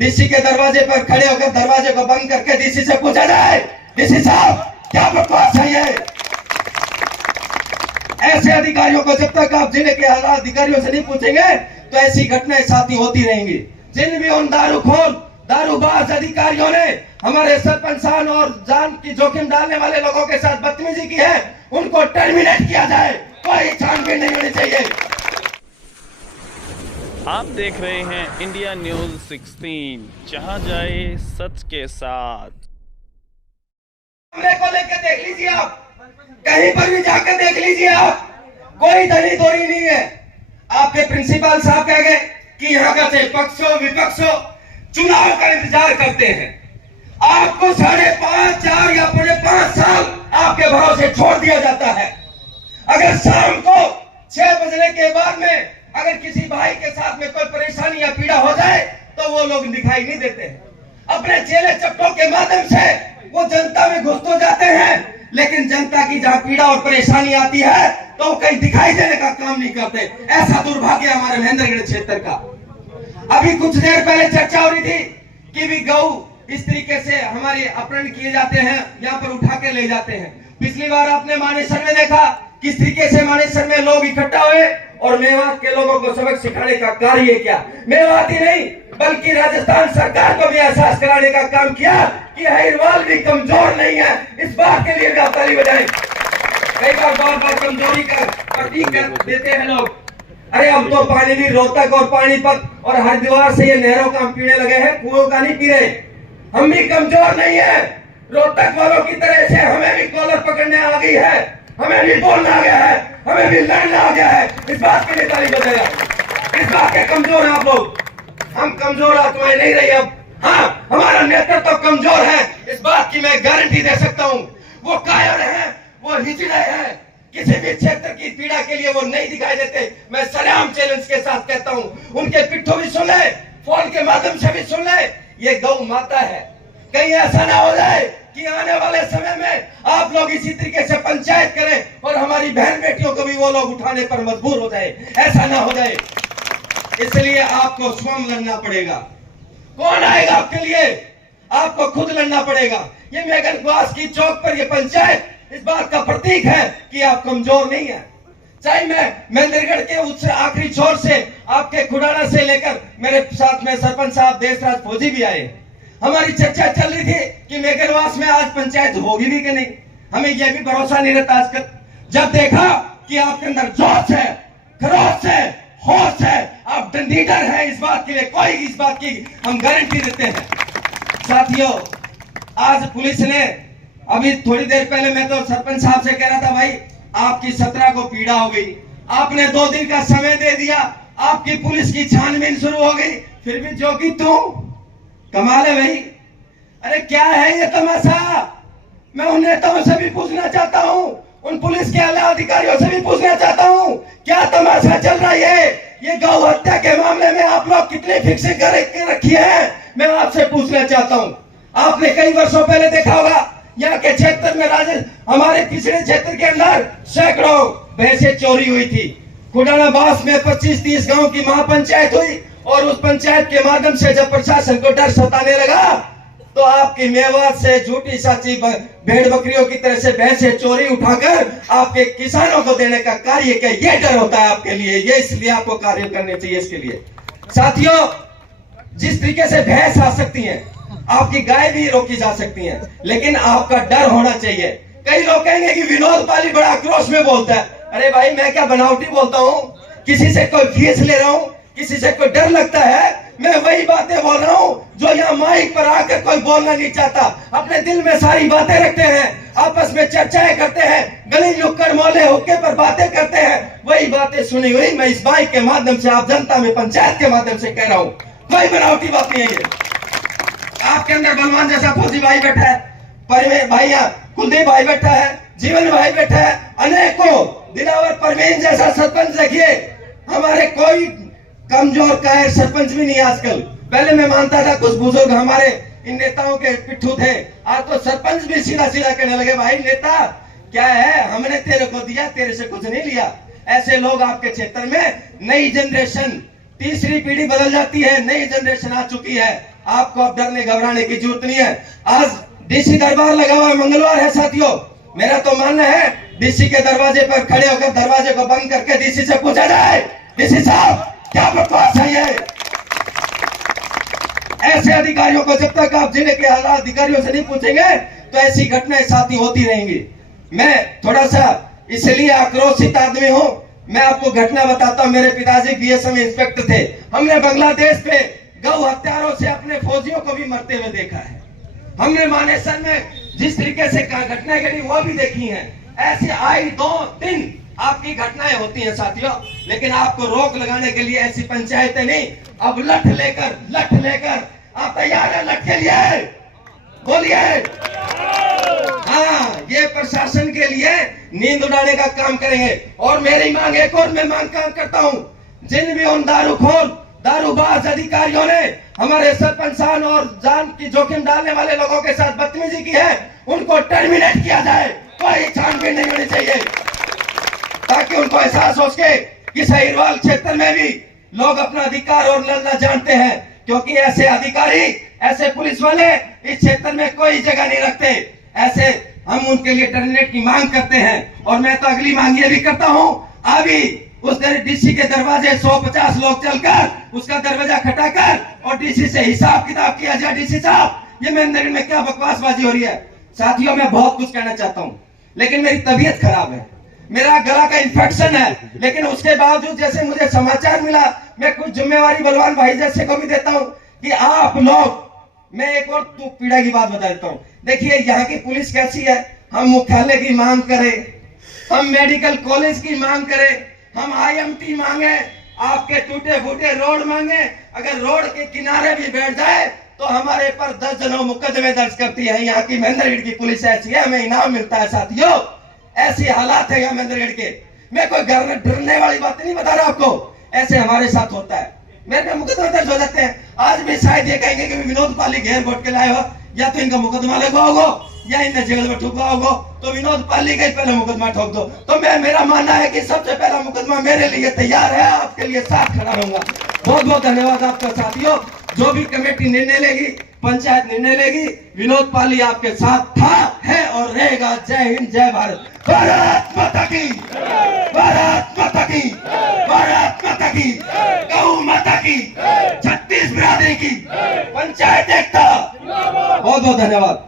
DC के दरवाजे पर खड़े होकर दरवाजे को बंद करके डीसी से पूछा जाए, डीसी साहब क्या बकवास है ये? ऐसे अधिकारियों को जब तक आप जिले के आला अधिकारियों से नहीं पूछेंगे तो ऐसी घटनाएं साथी होती रहेंगी। जिन भी उन दारूखोर दारूबाज अधिकारियों ने हमारे सरपंच साहब और जान की जोखिम डालने वाले लोगों के साथ बदतमीजी की है, उनको टर्मिनेट किया जाए, कोई छानबीन नहीं होनी चाहिए। आप देख रहे हैं इंडिया न्यूज 16, जहां जाए सच के साथ। हमले को लेकर देख लीजिए, आप कहीं पर भी जाकर देख लीजिए, आप कोई दली दोरी नहीं है। आपके प्रिंसिपल साहब कह गए कि यहाँ का चाहे पक्ष हो विपक्ष हो, चुनाव का इंतजार करते हैं। आपको 5.5, 4 या 5.5 साल आपके भरोसे छोड़ दिया जाता है। अगर शाम को 6 बजने के बाद में अगर किसी भाई के साथ में कोई परेशानी या पीड़ा हो जाए तो वो लोग दिखाई नहीं देते हैं। अपने चेले चप्टों के माध्यम से वो जनता में घुस तो जाते हैं, लेकिन जनता की जहां पीड़ा और परेशानी आती है तो वो कहीं दिखाई देने का काम नहीं करते। ऐसा दुर्भाग्य हमारे महेंद्रगढ़ क्षेत्र का। अभी कुछ देर पहले चर्चा हो रही थी कि भी गौ इस तरीके से हमारे अपहरण किए जाते हैं, यहाँ पर उठा के ले जाते हैं। पिछली बार आपने मानेसर में देखा किस तरीके से मानेसर में लोग इकट्ठा हुए और मेवात के लोगों को सबक सिखाने का कार्य किया। मेवात ही नहीं बल्कि राजस्थान सरकार को भी एहसास कराने का काम किया कि अहिरवाल भी कमजोर नहीं है। इस बात के लिए ताली बजाएं। कई बार कमजोरी का प्रतीक देते हैं लोग। अरे हम तो पानी भी रोहतक और पानीपत और हरिद्वार से ये नहरों का हम पीने लगे हैं, कुओं का नहीं पी रहे। हम भी कमजोर नहीं है। रोहतक वालों की तरह से हमें भी कॉलर पकड़ने आ गई है, हमें भी बोलना आ गया है, हमें भी लड़ना आ गया है। इस बात के लिए ताली बजाएगा। इस बात के कमजोर हैं आप लोग। हम कमजोर आत्माएं नहीं रही अब। हाँ, हमारा नेतृत्व तो कमजोर है, इस बात की मैं गारंटी दे सकता हूँ। वो कायर है, वो हिचड़े हैं, किसी भी क्षेत्र की पीड़ा के लिए वो नहीं दिखाई देते। मैं सलाम चैलेंज के साथ कहता हूँ, उनके पिट्ठू भी सुन ले, फोन के माध्यम से भी सुन ले, ये गौ माता है। कहीं ऐसा ना हो जाए कि आने वाले समय में आप लोग इसी तरीके से पंचायत करें और हमारी बहन बेटियों को भी वो लोग उठाने पर मजबूर हो जाए। ऐसा ना हो जाए, इसलिए आपको स्वयं लड़ना पड़ेगा। कौन आएगा आपके लिए? आपको खुद लड़ना पड़ेगा। ये मेघनवास की चौक पर ये पंचायत इस बात का प्रतीक है कि आप कमजोर नहीं है। चाहे मैं महेंद्रगढ़ के उस आखिरी छोर से आपके खुडाना से लेकर मेरे साथ में सरपंच साहब देशराज फौजी भी आए। हमारी चर्चा चल रही थी कि मेघनवास में आज पंचायत होगी भी कि नहीं। हमें यह भी भरोसा नहीं रहता आजकल। जब देखा कि आपके अंदर जोश है, खरोश है, होश है, आप डंडीडर हैं, इस बात के लिए कोई इस बात की हम गारंटी देते हैं। साथियों, आज पुलिस ने अभी थोड़ी देर पहले मैं तो सरपंच साहब से कह रहा था, भाई आपकी 17 को पीड़ा हो गई, आपने 2 दिन का समय दे दिया, आपकी पुलिस की छानबीन शुरू हो गई, फिर भी जो कि तू कमाल है भाई। अरे क्या है ये तमाशा? मैं उन नेताओं से भी पूछना चाहता हूँ, उन पुलिस के आला अधिकारियों से भी पूछना चाहता हूँ, क्या तमाशा चल रहा है? ये गौ हत्या के मामले में आप लोग कितनी फिक्सिंग कर रखी है, मैं आपसे पूछना चाहता हूँ। आपने कई वर्षों पहले देखा होगा यहाँ के क्षेत्र में हमारे पिछड़े क्षेत्र के अंदर सैकड़ों भैंसें चोरी हुई थी। खुडाना बास में 25-30 गांव की महापंचायत हुई और उस पंचायत के माध्यम से जब प्रशासन को डर सताने लगा तो आपकी मेवात से झूठी साची भेड़ बकरियों की तरह से भैंसें चोरी उठाकर आपके किसानों को देने का कार्य किया। ये डर होता है आपके लिए, ये इसलिए आपको कार्य करने चाहिए। इसके लिए साथियों, जिस तरीके से भैंस आ सकती है, आपकी गाय भी रोकी जा सकती है, लेकिन आपका डर होना चाहिए। कई लोग कहेंगे कि विनोद पाली बड़ा आक्रोश में बोलता है। अरे भाई, मैं क्या बनावटी बोलता हूँ? किसी से कोई फीस ले रहा हूँ, किसी से कोई डर लगता है? मैं वही बातें बोल रहा हूँ जो यहाँ माइक पर आकर कोई बोलना नहीं चाहता। अपने दिल में सारी बातें रखते हैं, आपस में चर्चाएं करते हैं, गली नुक्कड़ मोहल्ले हुक्के पर बातें करते हैं। वही बातें सुनी हुई मैं इस माइक के माध्यम से आप जनता में पंचायत के माध्यम से कह रहा हूँ। कोई बनावटी बात नहीं है ये। आपके अंदर बलवान जैसा फौजी भाई बैठा है, परमेश भाई, कुलदीप भाई बैठा है, जीवन भाई बैठा है, अनेकों दिलावर परवीन जैसा सरपंच देखिए। हमारे कोई कमजोर कायर सरपंच भी नहीं आजकल। पहले मैं मानता था कुछ बुजुर्ग हमारे इन नेताओं के पिट्ठू थे, आज तो सरपंच भी सीधा सीधा कहने लगे, भाई नेता क्या है, हमने तेरे को दिया, तेरे से कुछ नहीं लिया। ऐसे लोग आपके क्षेत्र में, नई जनरेशन, तीसरी पीढ़ी बदल जाती है, नई जनरेशन आ चुकी है। आपको अब डरने घबराने की जरूरत नहीं है। आज डीसी दरबार लगा हुआ है, मंगलवार है साथियों। मेरा तो मानना है डीसी के दरवाजे पर खड़े होकर दरवाजे को बंद करके डीसी से पूछा जाए, डीसी साहब क्या बकवास है ये? ऐसे अधिकारियों को जब तक आप जिले के आला अधिकारियों से नहीं पूछेंगे तो ऐसी घटनाएं साथी होती रहेंगी। मैं थोड़ा सा इसलिए आक्रोशित आदमी हूं। मैं आपको घटना बताता हूं। मेरे पिताजी बीएसएफ इंस्पेक्टर थे। हमने बांग्लादेश पे गौ हत्यारों से अपने फौजियों को भी मरते हुए देखा है। हमने मानेसर में जिस तरीके से घटनाएं घटी वो भी देखी हैं। ऐसे आए 2-3 आपकी घटनाएं होती हैं साथियों, लेकिन आपको रोक लगाने के लिए ऐसी पंचायतें नहीं। अब लठ लेकर आप तैयार है लठ के लिए? बोलिए। हाँ, ये प्रशासन के लिए नींद उड़ाने का काम करेंगे। और मेरी मांग एक और मैं मांग करता हूँ, जिन भी उन दारूखोर दारूबाज अधिकारियों ने हमारे सरपंच साहब और जान की जोखिम डालने वाले लोगों के साथ बदतमीजी की है, उनको टर्मिनेट किया जाए। कोई छानबीन नहीं होनी चाहिए, ताकि उनको एहसास हो सके कि सहीवाल क्षेत्र में भी लोग अपना अधिकार और लड़ना जानते हैं। क्योंकि ऐसे अधिकारी, ऐसे पुलिस वाले इस क्षेत्र में कोई जगह नहीं रखते। ऐसे हम उनके लिए टर्मिनेट की मांग करते हैं। और मैं तो अगली मांग ये भी करता हूँ, अभी उस डीसी के दरवाजे 150 लोग चलकर उसका दरवाजा खटाकर और डीसी से हिसाब किताब किया जाए। डीसी साहब, ये मेंदरगढ़ में क्या बकवासबाजी हो रही है? साथियों, मैं बहुत कुछ कहना चाहता हूँ, लेकिन मेरी तबीयत खराब है, मेरा गला का इन्फेक्शन है। लेकिन उसके बावजूद जैसे मुझे समाचार मिला, मैं कुछ जिम्मेवारी बलवान भाई जैसे को भी देता हूँ कि आप लोग, मैं एक और तू पीड़ा की बात बता देता हूँ। देखिए यहाँ की पुलिस कैसी है। हम मुख्यालय की मांग करें, हम मेडिकल कॉलेज की मांग करें, हम आईएमटी मांगे, आपके टूटे फूटे रोड मांगे। अगर रोड के किनारे भी बैठ जाए तो हमारे पर 10 जनों मुकदमे दर्ज करती है। यहाँ की महेंद्रगढ़ की पुलिस ऐसी है, हमें इनाम मिलता है साथियों। ऐसी हालात है यहाँ महेंद्रगढ़ के। मैं कोई डरने वाली बात नहीं बता रहा आपको, ऐसे हमारे साथ होता है। मेरे मुकदमे दर्ज हो जाते हैं। आज भी शायद ये कहेंगे कि विनोद पाली घेर घोट के लाए हो, या तो इनका मुकदमा लगवाओ या इन्हें जेल में ठुकवाओ, तो विनोद पाली का ही पहले मुकदमा ठोक दो। तो मेरा मानना है कि सबसे पहला मुकदमा मेरे लिए तैयार है, आपके लिए साथ खड़ा रहूंगा। बहुत बहुत धन्यवाद आपका साथियों। जो भी कमेटी निर्णय लेगी, पंचायत निर्णय लेगी, विनोद पाली आपके साथ था, है और रहेगा। जय हिंद, जय भारत। भारत माता की, भारत माता की, भारत माता की, गौ माता की, 36 बिरादरी की, पंचायत एकता। बहुत बहुत धन्यवाद।